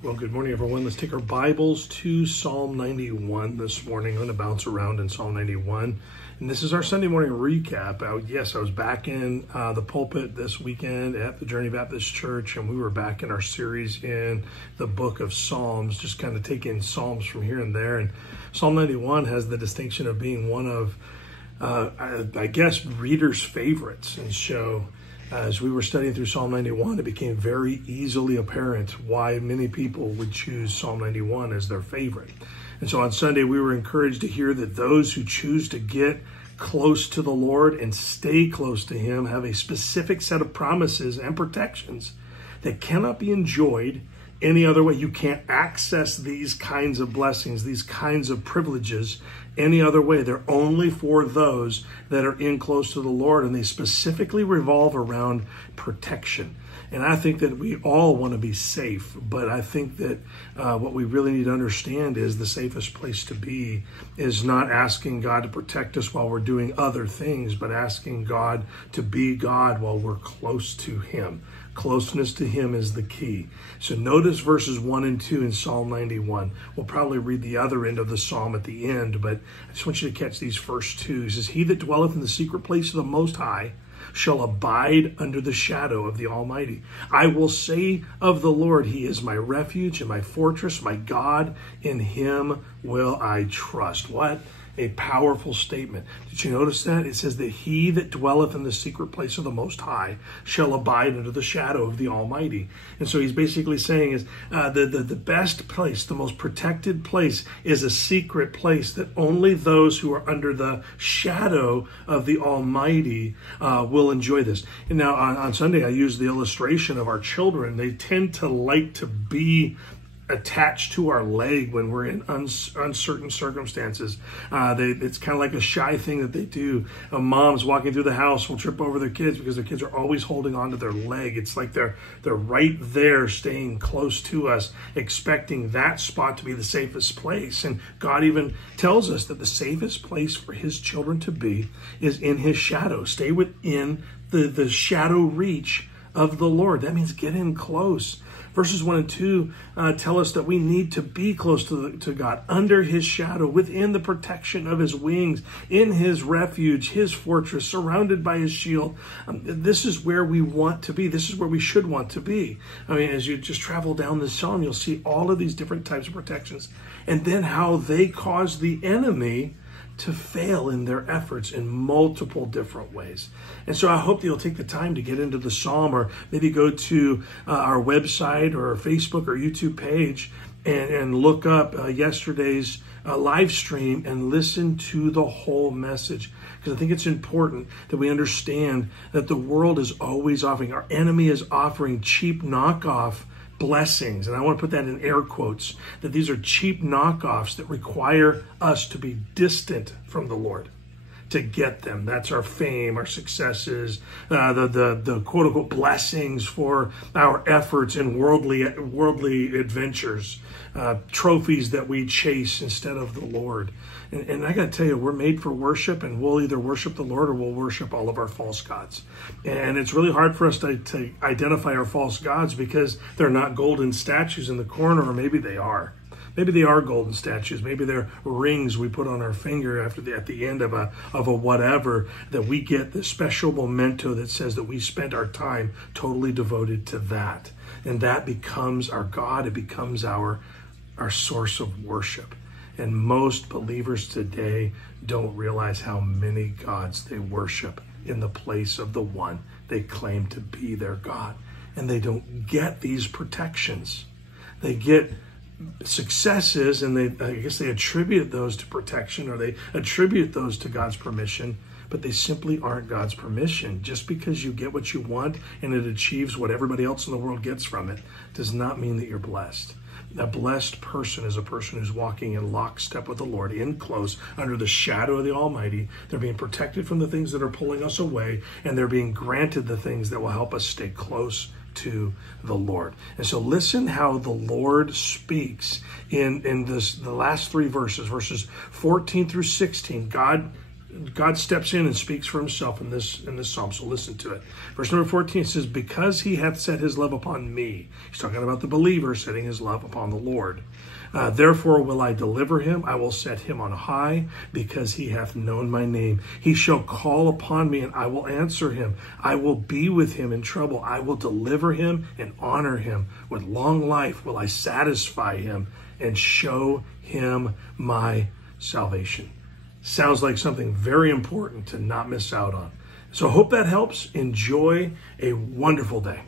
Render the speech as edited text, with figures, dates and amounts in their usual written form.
Well, good morning, everyone. Let's take our Bibles to Psalm 91 this morning. I'm going to bounce around in Psalm 91. And this is our Sunday morning recap. I was back in the pulpit this weekend at the Journey Baptist Church, and we were back in our series in the book of Psalms, just kind of taking Psalms from here and there. And Psalm 91 has the distinction of being one of, readers' favorites. And so as we were studying through Psalm 91, it became very easily apparent why many people would choose Psalm 91 as their favorite. And so on Sunday, we were encouraged to hear that those who choose to get close to the Lord and stay close to Him have a specific set of promises and protections that cannot be enjoyed any other way. You can't access these kinds of blessings, these kinds of privileges any other way. They're only for those that are in close to the Lord, and they specifically revolve around protection. And I think that we all want to be safe, but I think that what we really need to understand is the safest place to be is not asking God to protect us while we're doing other things, but asking God to be God while we're close to Him. Closeness to Him is the key. So notice verses 1 and 2 in Psalm 91. We'll probably read the other end of the psalm at the end, but I just want you to catch these first two. It says, "He that dwelleth in the secret place of the Most High shall abide under the shadow of the Almighty. I will say of the Lord, He is my refuge and my fortress, my God, in Him will I trust." What a powerful statement. Did you notice that? It says that he that dwelleth in the secret place of the Most High shall abide under the shadow of the Almighty. And so he's basically saying is the best place, the most protected place is a secret place that only those who are under the shadow of the Almighty will enjoy this. And now on Sunday, I used the illustration of our children. They tend to like to be attached to our leg when we're in uncertain circumstances. It's kind of like a shy thing that they do. Moms walking through the house will trip over their kids because their kids are always holding onto their leg. It's like they're right there, staying close to us, expecting that spot to be the safest place. And God even tells us that the safest place for His children to be is in His shadow. Stay within the shadow reach of the Lord. That means get in close. Verses 1 and 2 tell us that we need to be close to God, under His shadow, within the protection of His wings, in His refuge, His fortress, surrounded by His shield. This is where we want to be. This is where we should want to be. I mean, as you just travel down this psalm, you'll see all of these different types of protections, and then how they cause the enemy to fail in their efforts in multiple different ways. And so I hope that you'll take the time to get into the psalm, or maybe go to our website or our Facebook or YouTube page and look up yesterday's live stream and listen to the whole message. Because I think it's important that we understand that the world is always offering, our enemy is offering cheap knockoff blessings, and I want to put that in air quotes, that these are cheap knockoffs that require us to be distant from the Lord to get them. That's our fame, our successes, the quote unquote blessings for our efforts in worldly adventures, trophies that we chase instead of the Lord. And I got to tell you, we're made for worship, and we'll either worship the Lord or we'll worship all of our false gods. And it's really hard for us to identify our false gods because they're not golden statues in the corner, or maybe they are. Maybe they are golden statues. Maybe they're rings we put on our finger at the end of a whatever, that we get this special memento that says that we spent our time totally devoted to that. And that becomes our God. It becomes our source of worship. And most believers today don't realize how many gods they worship in the place of the one they claim to be their God. And they don't get these protections. They get successes, and they attribute those to protection, or they attribute those to God's permission, but they simply aren't God's permission. Just because you get what you want and it achieves what everybody else in the world gets from it does not mean that you're blessed. A blessed person is a person who's walking in lockstep with the Lord, in close, under the shadow of the Almighty. They're being protected from the things that are pulling us away, and they're being granted the things that will help us stay close to the Lord. And so listen how the Lord speaks in the last three verses 14 through 16. God God steps in and speaks for himself in this psalm, so listen to it. Verse number 14 says, because he hath set his love upon me. He's talking about the believer setting his love upon the Lord. Therefore will I deliver him. I will set him on high, because he hath known my name. He shall call upon me, and I will answer him. I will be with him in trouble. I will deliver him and honor him. With long life will I satisfy him and show him my salvation. Sounds like something very important to not miss out on. So I hope that helps. Enjoy a wonderful day.